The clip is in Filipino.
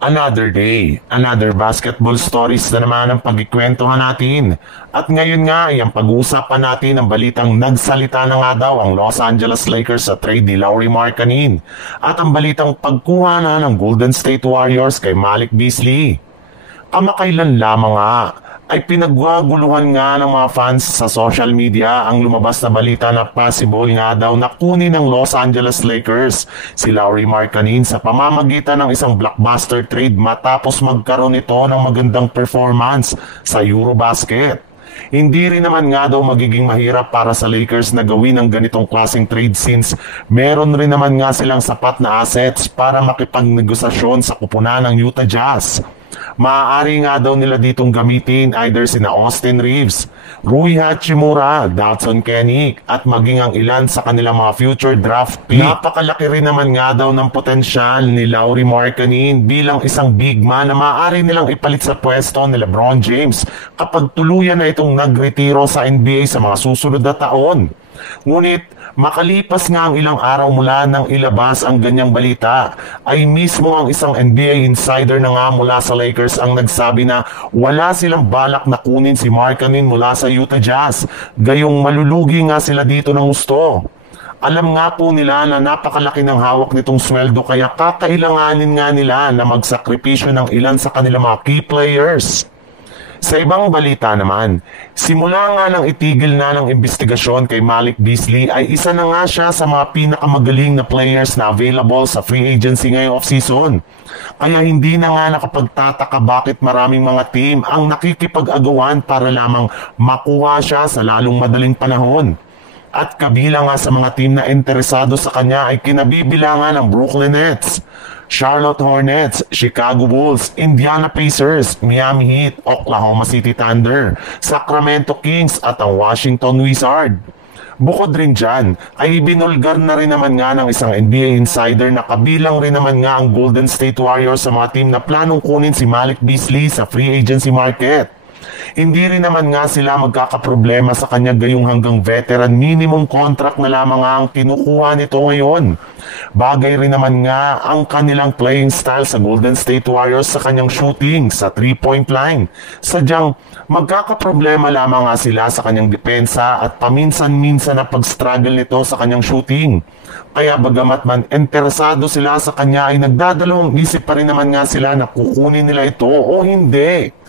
Another day, another basketball stories na naman ang pagkikwentuhan natin. At ngayon nga ay ang pag-uusapan natin ang balitang nagsalita na nga daw ang Los Angeles Lakers sa trade ni Lauri Markkanen at ang balitang pagkuha na ng Golden State Warriors kay Malik Beasley. Kamakailan lamang nga ay pinagwaguluhan nga ng mga fans sa social media ang lumabas na balita na possible nga daw na kunin ng Los Angeles Lakers si Lauri Markkanen sa pamamagitan ng isang blockbuster trade matapos magkaroon ito ng magandang performance sa Eurobasket. Hindi rin naman nga daw magiging mahirap para sa Lakers na gawin ang ganitong klaseng trade since meron rin naman nga silang sapat na assets para makipagnegosasyon sa kupunan ng Utah Jazz. Maaari nga daw nila ditong gamitin either sina Austin Reeves, Rui Hachimura, Dotson Kennick at maging ang ilan sa kanilang mga future draft pick. Napakalaki rin naman nga daw ng potensyal ni Lauri Markkanen bilang isang big man na maaari nilang ipalit sa pwesto ni LeBron James kapag tuluyan na itong nagretiro sa NBA sa mga susunod na taon. Ngunit makalipas nga ang ilang araw mula nang ilabas ang ganyang balita, ay mismo ang isang NBA insider na nga mula sa Lakers ang nagsabi na wala silang balak na kunin si Markkanen mula sa Utah Jazz, gayong malulugi nga sila dito ng gusto. Alam nga po nila na napakalaki ng hawak nitong sweldo kaya kakailanganin nga nila na magsakripisyo ng ilan sa kanilang mga key players. Sa ibang balita naman, simula nga nang itigil na ng investigasyon kay Malik Beasley ay isa na nga siya sa mga pinakamagaling na players na available sa free agency ngayong offseason. Kaya hindi na nga nakapagtataka bakit maraming mga team ang nakikipag-agawan para lamang makuha siya sa lalong madaling panahon. At kabilang nga sa mga team na interesado sa kanya ay kinabibilangan ng Brooklyn Nets, Charlotte Hornets, Chicago Bulls, Indiana Pacers, Miami Heat, Oklahoma City Thunder, Sacramento Kings at ang Washington Wizards. Bukod rin dyan, ay ibinulgar na rin naman nga ng isang NBA insider na kabilang rin naman nga ang Golden State Warriors sa mga team na planong kunin si Malik Beasley sa free agency market. Hindi rin naman nga sila magkakaproblema sa kanya gayong hanggang veteran minimum contract na lamang ang kinukuha nito ngayon. Bagay rin naman nga ang kanilang playing style sa Golden State Warriors sa kanyang shooting sa 3-point line. Sadyang magkakaproblema lamang nga sila sa kanyang depensa at paminsan-minsan na pag-struggle nito sa kanyang shooting. Kaya bagamat man interesado sila sa kanya ay nagdadalawang isip pa rin naman nga sila na kukunin nila ito o hindi.